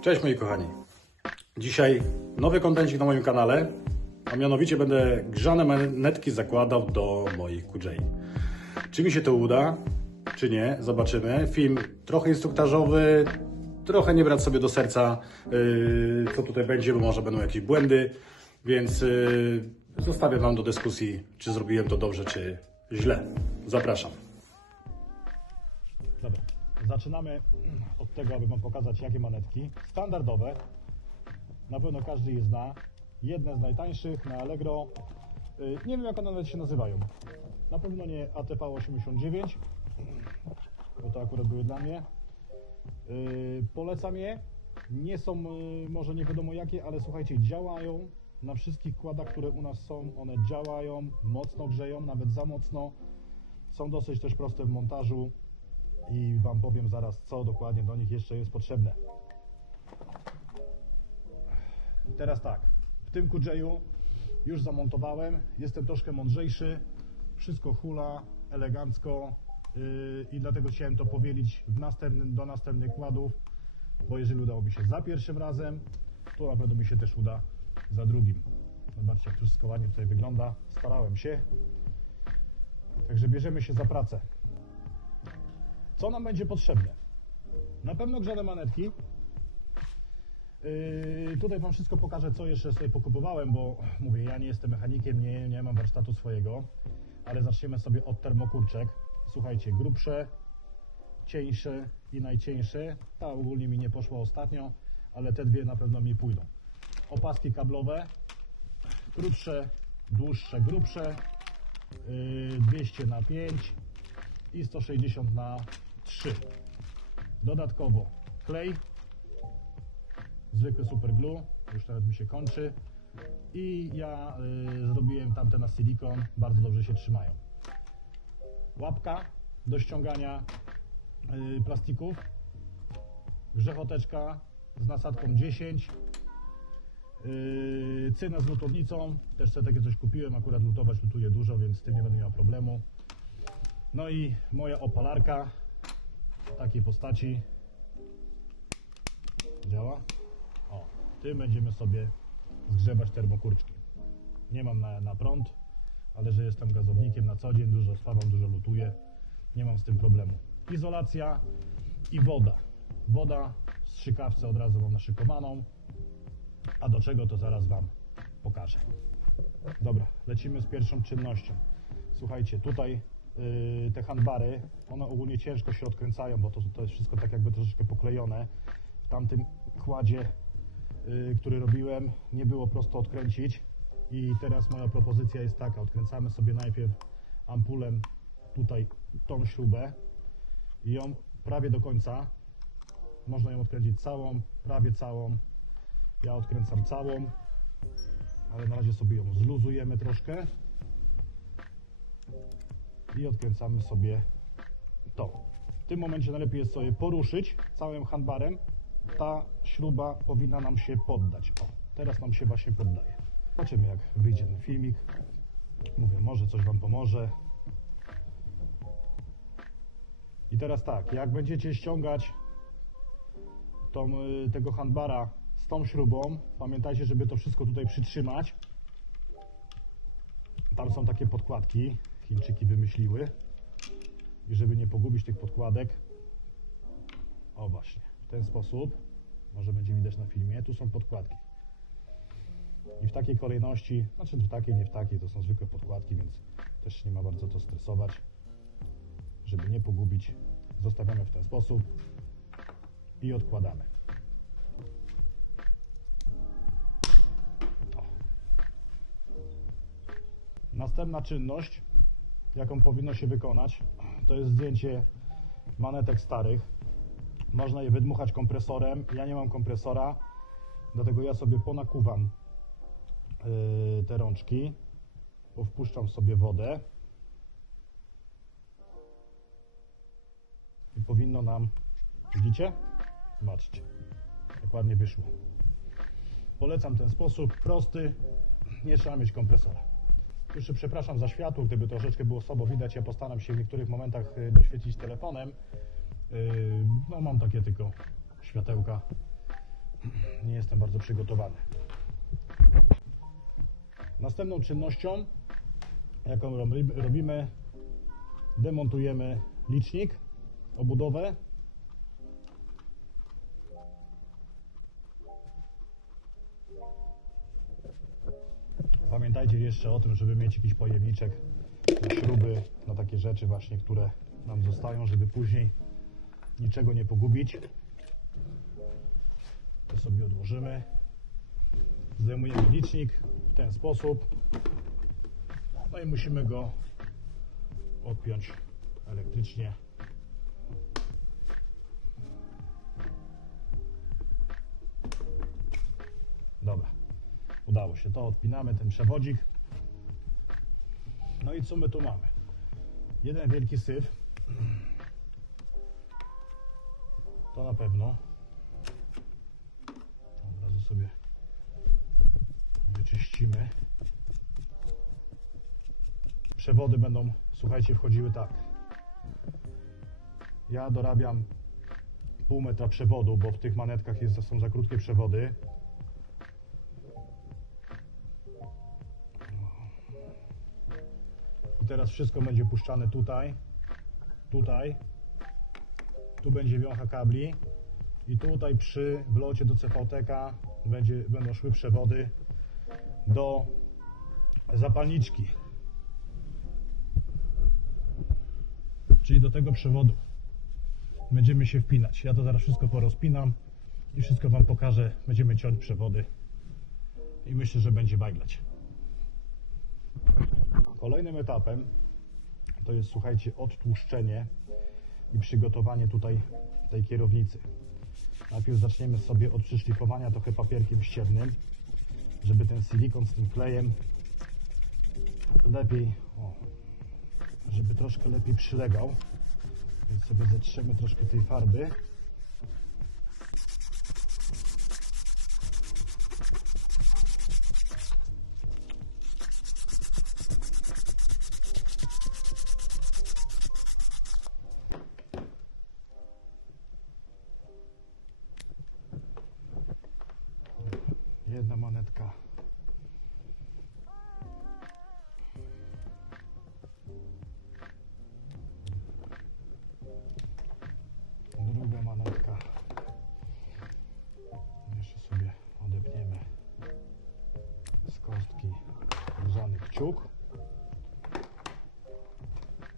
Cześć moi kochani. Dzisiaj nowy kontencik na moim kanale, a mianowicie będę grzane manetki zakładał do moich QJ. Czy mi się to uda, czy nie, zobaczymy. Film trochę instruktażowy, trochę nie brać sobie do serca, yy, co tutaj będzie, bo może będą jakieś błędy, więc yy, zostawię Wam do dyskusji, czy zrobiłem to dobrze, czy źle. Zapraszam. Dobra, zaczynamy od tego, aby Wam pokazać, jakie manetki. Standardowe, na pewno każdy je zna. Jedne z najtańszych na Allegro. Y, Nie wiem, jak one nawet się nazywają. Na pewno nie ATV 89, bo to akurat były dla mnie. Y, Polecam je. Nie są y, może nie wiadomo jakie, ale słuchajcie, działają na wszystkich kładach, które u nas są. One działają, mocno grzeją, nawet za mocno. Są dosyć też proste w montażu i Wam powiem zaraz, co dokładnie do nich jeszcze jest potrzebne. Teraz tak, w tym QJ-u już zamontowałem, jestem troszkę mądrzejszy, wszystko hula, elegancko yy, i dlatego chciałem to powielić w następnym, do następnych kładów, bo jeżeli udało mi się za pierwszym razem, to na pewno mi się też uda za drugim. Zobaczcie, jak to wszystko ładnie tutaj wygląda, starałem się. Także bierzemy się za pracę. Co nam będzie potrzebne? Na pewno grzane manetki. Yy, tutaj Wam wszystko pokażę, co jeszcze sobie pokupowałem, bo mówię, ja nie jestem mechanikiem, nie, nie mam warsztatu swojego, ale zaczniemy sobie od termokurczek. Słuchajcie, grubsze, cieńsze i najcieńsze. Ta ogólnie mi nie poszła ostatnio, ale te dwie na pewno mi pójdą. Opaski kablowe, krótsze, dłuższe, grubsze, yy, 200 na 5 i 160 na 3. Dodatkowo klej, zwykły super glue, już nawet mi się kończy. I ja y, zrobiłem tamte na silikon, bardzo dobrze się trzymają. Łapka do ściągania y, plastików, grzechoteczka z nasadką 10, yy, cynę z lutownicą, też sobie takie coś kupiłem, akurat lutować lutuję dużo, więc z tym nie będę miał problemu. No i moja opalarka takiej postaci. Działa? O, tym będziemy sobie zgrzewać termokurczki. Nie mam na, na prąd, ale że jestem gazownikiem na co dzień, dużo spawam, dużo lutuję, nie mam z tym problemu. Izolacja i woda. Woda w strzykawce od razu mam naszykowaną, a do czego to zaraz Wam pokażę. Dobra, lecimy z pierwszą czynnością. Słuchajcie, tutaj te handbary, one ogólnie ciężko się odkręcają, bo to, to jest wszystko tak jakby troszeczkę poklejone. W tamtym kładzie, yy, który robiłem, nie było prosto odkręcić. I teraz moja propozycja jest taka, odkręcamy sobie najpierw ampulem tutaj tą śrubę i ją prawie do końca. Można ją odkręcić całą, prawie całą. Ja odkręcam całą, ale na razie sobie ją zluzujemy troszkę i odkręcamy sobie to. W tym momencie najlepiej jest sobie poruszyć całym handbarem. Ta śruba powinna nam się poddać. O, teraz nam się właśnie poddaje. Zobaczymy jak wyjdzie ten filmik. Mówię, może coś Wam pomoże. I teraz tak, jak będziecie ściągać tą, y, tego handbara z tą śrubą, pamiętajcie, żeby to wszystko tutaj przytrzymać. Tam są takie podkładki, Chińczyki wymyśliły. I żeby nie pogubić tych podkładek, o właśnie, w ten sposób, może będzie widać na filmie, tu są podkładki. I w takiej kolejności, znaczy w takiej, nie w takiej, to są zwykłe podkładki, więc też nie ma bardzo to stresować. Żeby nie pogubić, zostawiamy w ten sposób i odkładamy. O. Następna czynność, jaką powinno się wykonać, to jest zdjęcie manetek starych. Można je wydmuchać kompresorem. Ja nie mam kompresora, dlatego ja sobie ponakuwam yy, te rączki, bo wpuszczam sobie wodę i powinno nam, widzicie? Zobaczcie, jak ładnie wyszło. Polecam ten sposób, prosty, nie trzeba mieć kompresora. Jeszcze przepraszam za światło, gdyby troszeczkę było słabo widać, ja postaram się w niektórych momentach y, doświetlić telefonem. Yy, No mam takie tylko światełka, nie jestem bardzo przygotowany. Następną czynnością, jaką robi- robimy, demontujemy licznik, obudowę. Pamiętajcie jeszcze o tym, żeby mieć jakiś pojemniczek na śruby, na takie rzeczy właśnie, które nam zostają, żeby później niczego nie pogubić. To sobie odłożymy. Zdejmujemy licznik w ten sposób. No i musimy go odpiąć elektrycznie. Dobra, udało się. To odpinamy ten przewodzik. No i co my tu mamy? Jeden wielki syf. To na pewno. Od razu sobie wyczyścimy. Przewody będą, słuchajcie, wchodziły tak. Ja dorabiam pół metra przewodu, bo w tych manetkach jest, są za krótkie przewody. I teraz wszystko będzie puszczane tutaj, tutaj, tu będzie wiącha kabli i tutaj przy wlocie do CVTK będzie, będą szły przewody do zapalniczki. Czyli do tego przewodu będziemy się wpinać. Ja to zaraz wszystko porozpinam i wszystko Wam pokażę. Będziemy ciąć przewody i myślę, że będzie bajglać. Kolejnym etapem to jest, słuchajcie, odtłuszczenie i przygotowanie tutaj tej kierownicy. Najpierw zaczniemy sobie od przyszlifowania trochę papierkiem ściernym, żeby ten silikon z tym klejem lepiej, o, żeby troszkę lepiej przylegał. Więc sobie zetrzemy troszkę tej farby. Kciuk.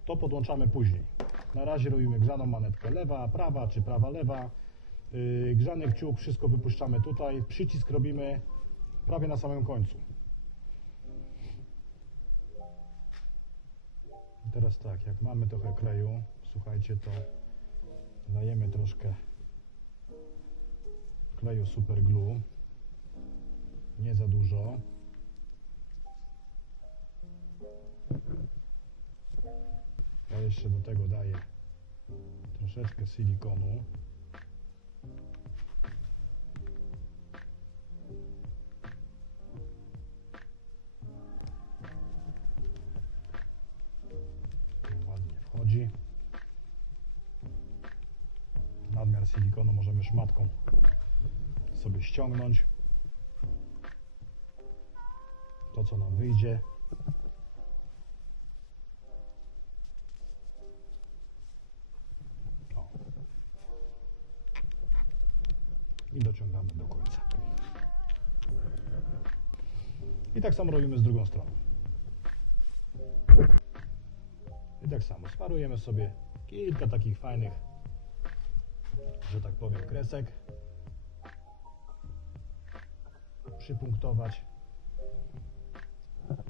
To podłączamy później. Na razie robimy grzaną manetkę lewa, prawa czy prawa, lewa. Yy, grzany kciuk, wszystko wypuszczamy tutaj. Przycisk robimy prawie na samym końcu. I teraz tak, jak mamy trochę kleju, słuchajcie, to dajemy troszkę kleju super glue. Nie za dużo. Jeszcze do tego daję troszeczkę silikonu. Nadmiar silikonu możemy szmatką sobie ściągnąć. To co nam wyjdzie. Tak samo robimy z drugą stroną. I tak samo smarujemy sobie kilka takich fajnych, że tak powiem, kresek. Przypunktować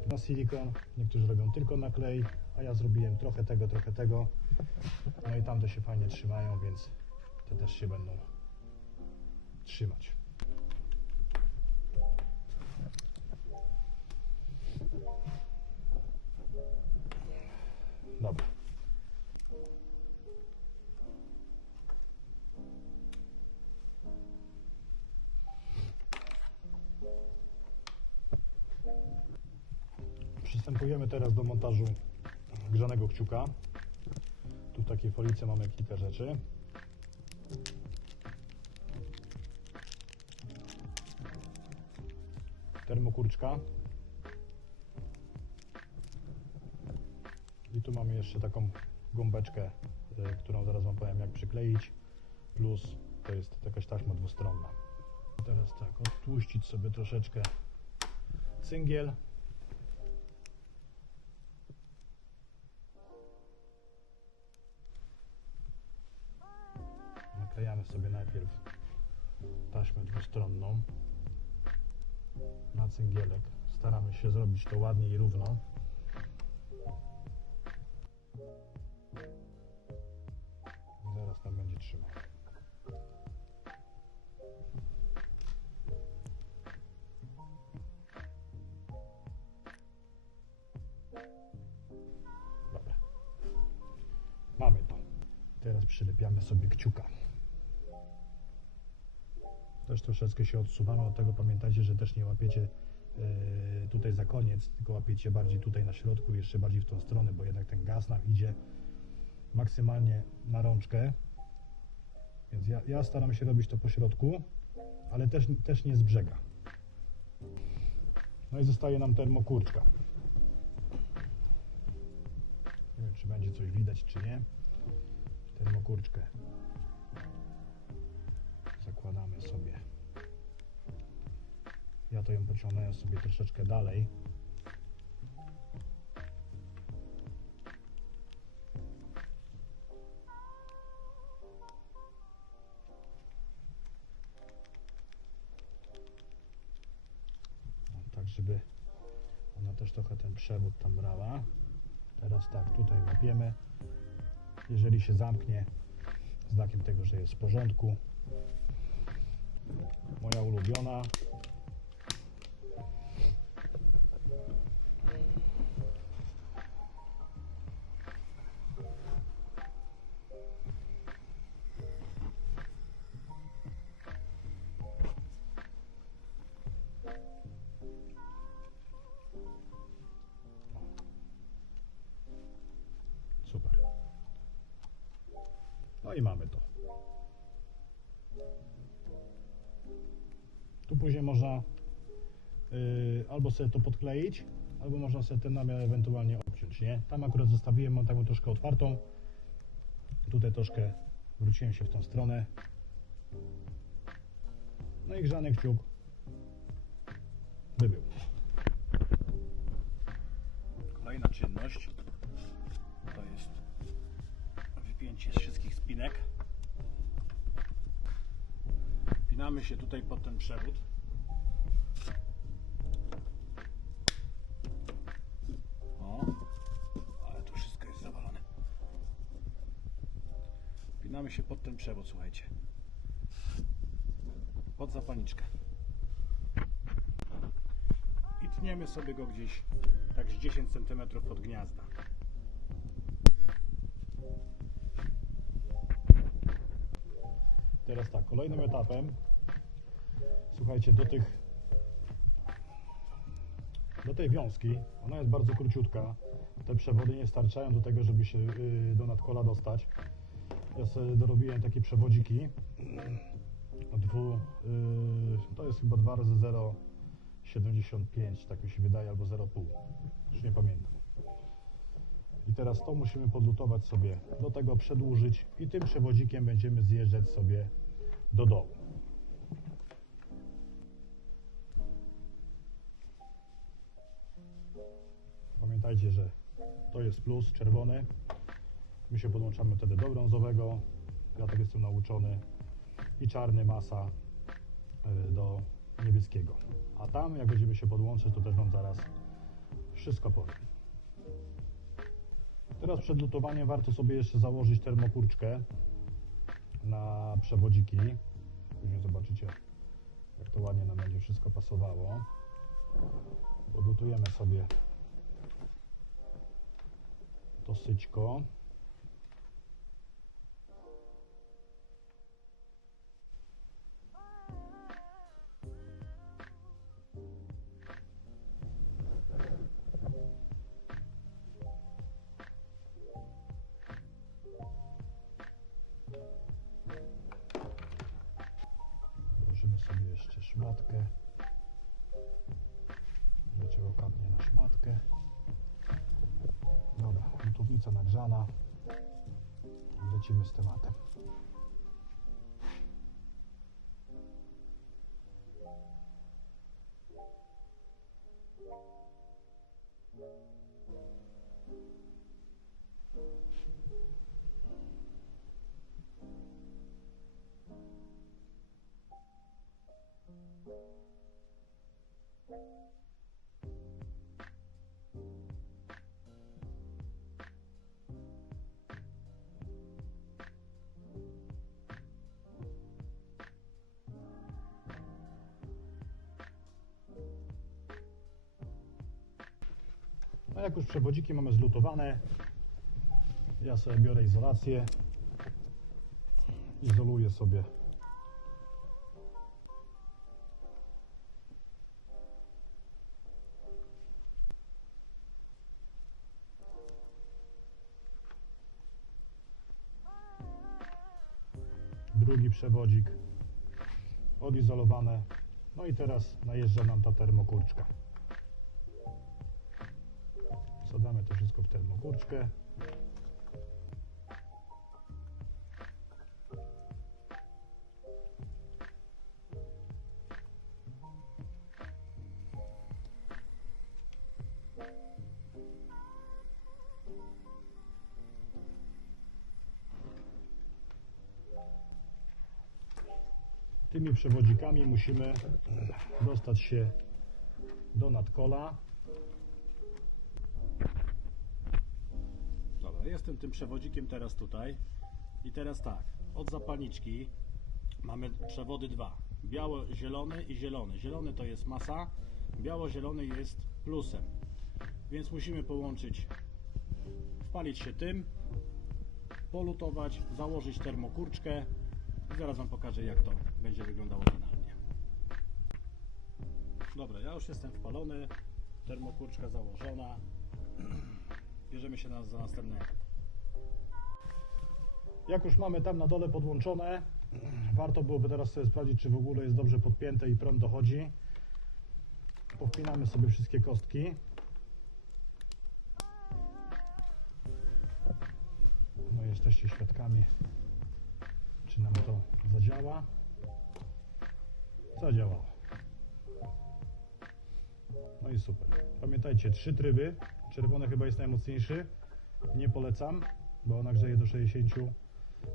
na silikon. Niektórzy robią tylko na klej, a ja zrobiłem trochę tego, trochę tego. No i tamte się fajnie trzymają, więc te też się będą trzymać. Dobra. Przystępujemy teraz do montażu grzanego kciuka. Tu w takiej folice mamy kilka rzeczy. termokurczka. I tu mamy jeszcze taką gąbeczkę, y, którą zaraz Wam powiem jak przykleić. Plus to jest jakaś taśma dwustronna. Teraz tak, odtłuścić sobie troszeczkę cyngiel. Naklejamy sobie najpierw taśmę dwustronną na cyngielek. Staramy się zrobić to ładnie i równo. I zaraz tam będzie trzymał. Dobra. Mamy to. Teraz przylepiamy sobie kciuka. Też troszeczkę się odsuwamy od tego. Pamiętajcie, że też nie łapiecie tutaj za koniec, tylko łapiecie bardziej tutaj na środku, jeszcze bardziej w tą stronę, bo jednak ten gaz nam idzie maksymalnie na rączkę. Więc ja, ja staram się robić to po środku, ale też, też nie z brzega. No i zostaje nam termokurczka. Nie wiem, czy będzie coś widać, czy nie. Termokurczkę zakładamy sobie. Ja to ją pociągnąłem sobie troszeczkę dalej. Tak, żeby ona też trochę ten przewód tam brała. Teraz tak, tutaj łapiemy. Jeżeli się zamknie, znakiem tego, że jest w porządku. Moja ulubiona. Super. No i mamy to. Tu później można albo sobie to podkleić, albo można sobie ten namiar ewentualnie obciąć, nie? Tam akurat zostawiłem, mam taką troszkę otwartą. Tutaj troszkę wróciłem się w tą stronę. No i grzany kciuk by był. Kolejna czynność to jest wypięcie z wszystkich spinek. Wpinamy się tutaj pod ten przewód. Wpinamy się pod ten przewód, słuchajcie. Pod zapalniczkę. I tniemy sobie go gdzieś tak z 10 cm od gniazda. Teraz tak, kolejnym etapem, słuchajcie, do tych, do tej wiązki, ona jest bardzo króciutka, te przewody nie starczają do tego, żeby się y, do nadkola dostać. Ja sobie dorobiłem takie przewodziki, dwu, y, to jest chyba 2 razy 0,75, tak mi się wydaje, albo 0,5, już nie pamiętam. I teraz to musimy podlutować sobie, do tego przedłużyć i tym przewodzikiem będziemy zjeżdżać sobie do dołu. Pamiętajcie, że to jest plus czerwony. My się podłączamy wtedy do brązowego. Ja tak jestem nauczony. I czarny masa y, do niebieskiego. A tam, jak będziemy się podłączyć, to też Wam zaraz wszystko powiem. Teraz przed lutowaniem warto sobie jeszcze założyć termokurczkę na przewodziki. Później zobaczycie, jak to ładnie nam będzie wszystko pasowało. Podlutujemy sobie to Lecimy z tematem. Już przewodziki mamy zlutowane, ja sobie biorę izolację. Izoluję sobie drugi przewodzik odizolowane. No i teraz najeżdża nam ta termokurczka. Zadamy to wszystko w termokurczkę. Tymi przewodzikami musimy dostać się do nadkola. Jestem tym przewodzikiem teraz tutaj. I teraz tak, od zapalniczki mamy przewody dwa. Biało-zielony i zielony. Zielony to jest masa, biało-zielony jest plusem. Więc musimy połączyć, wpalić się tym, polutować, założyć termokurczkę i zaraz Wam pokażę jak to będzie wyglądało finalnie. Dobra, ja już jestem wpalony, termokurczka założona. Bierzemy się na, za następny etap. Jak już mamy tam na dole podłączone, warto byłoby teraz sobie sprawdzić, czy w ogóle jest dobrze podpięte i prąd dochodzi. Powpinamy sobie wszystkie kostki. No jesteście świadkami, czy nam to zadziała. Zadziałało. No i super. Pamiętajcie, trzy tryby. Czerwony chyba jest najmocniejszy. Nie polecam, bo ona grzeje do 60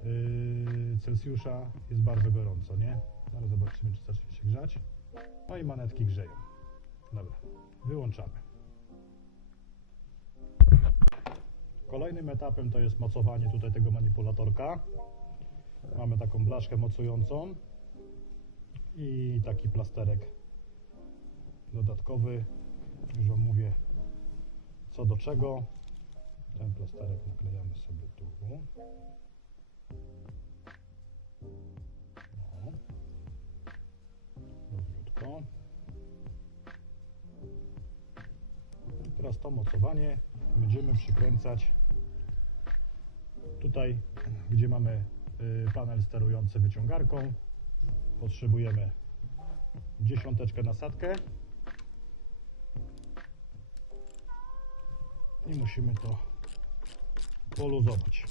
yy, Celsjusza. Jest bardzo gorąco, nie? Zaraz zobaczymy, czy zacznie się grzać. No i manetki grzeją. Dobra, wyłączamy. Kolejnym etapem to jest mocowanie tutaj tego manipulatorka. Mamy taką blaszkę mocującą i taki plasterek dodatkowy. Już Wam mówię co do czego. Ten plasterek naklejamy sobie tu. Równiutko. Teraz to mocowanie będziemy przykręcać tutaj, gdzie mamy y, panel sterujący wyciągarką. Potrzebujemy dziesiąteczkę nasadkę. i musimy to poluzować.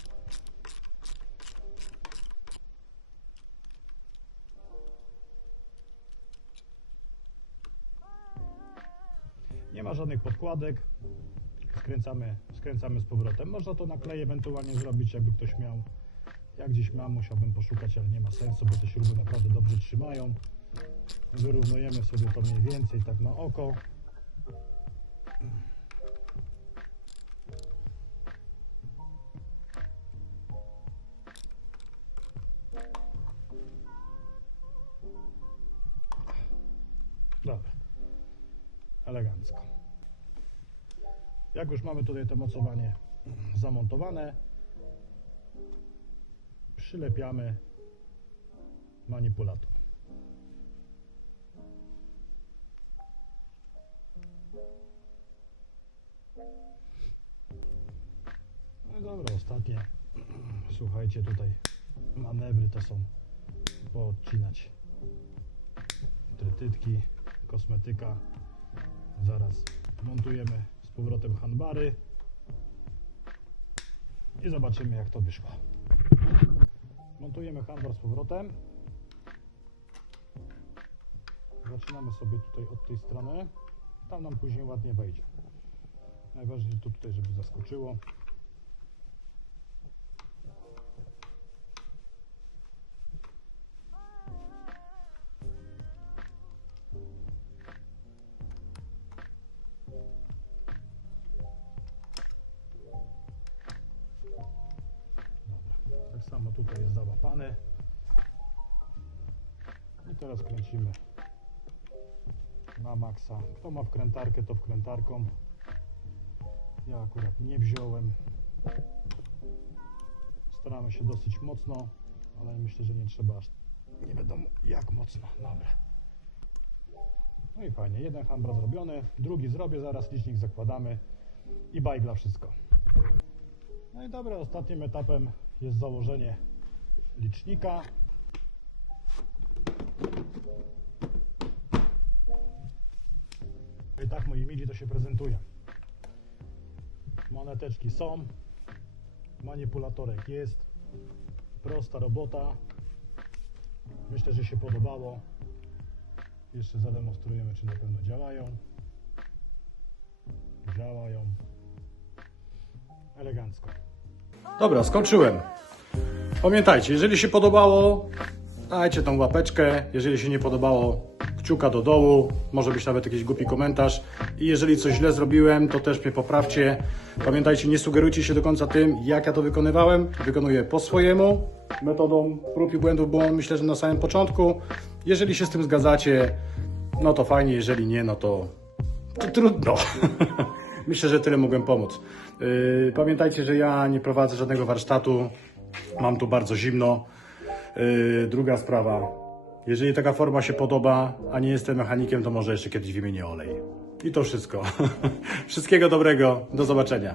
Ma żadnych podkładek. Skręcamy, skręcamy z powrotem. Można to na klej ewentualnie zrobić, jakby ktoś miał. Ja gdzieś mam, musiałbym poszukać, ale nie ma sensu, bo te śruby naprawdę dobrze trzymają. Wyrównujemy sobie to mniej więcej tak na oko. Już mamy tutaj to mocowanie zamontowane, przylepiamy manipulator. No dobra, ostatnie. Słuchajcie, tutaj manewry to są poodcinać trytytki, kosmetyka. Zaraz montujemy powrotem handbary i zobaczymy jak to wyszło. Montujemy handbar z powrotem. Zaczynamy sobie tutaj od tej strony. Tam nam później ładnie wejdzie. Najważniejsze to tutaj, żeby zaskoczyło. Tutaj jest załapane. I teraz kręcimy na maksa. Kto ma wkrętarkę, to wkrętarką. Ja akurat nie wziąłem. Staramy się dosyć mocno, ale myślę, że nie trzeba aż nie wiadomo jak mocno. Dobra. No i fajnie, jeden hambra zrobiony, drugi zrobię, zaraz licznik zakładamy i bajgla wszystko. No i dobra, ostatnim etapem jest założenie licznika. I tak moi mili to się prezentuje. Moneteczki są, manipulatorek jest, prosta robota. Myślę, że się podobało. Jeszcze zademonstrujemy, czy na pewno działają. Działają. Elegancko. Dobra, skończyłem. Pamiętajcie, jeżeli się podobało, dajcie tą łapeczkę. Jeżeli się nie podobało, kciuka do dołu. Może być nawet jakiś głupi komentarz. I jeżeli coś źle zrobiłem, to też mnie poprawcie. Pamiętajcie, nie sugerujcie się do końca tym, jak ja to wykonywałem. Wykonuję po swojemu, metodą prób i błędów, bo myślę, że na samym początku. Jeżeli się z tym zgadzacie, no to fajnie, jeżeli nie, no to to trudno. Myślę, że tyle mogłem pomóc. Yy, Pamiętajcie, że ja nie prowadzę żadnego warsztatu. Mam tu bardzo zimno. Yy, Druga sprawa. Jeżeli taka forma się podoba, a nie jestem mechanikiem, to może jeszcze kiedyś wymienię olej. I to wszystko. Wszystkiego dobrego. Do zobaczenia.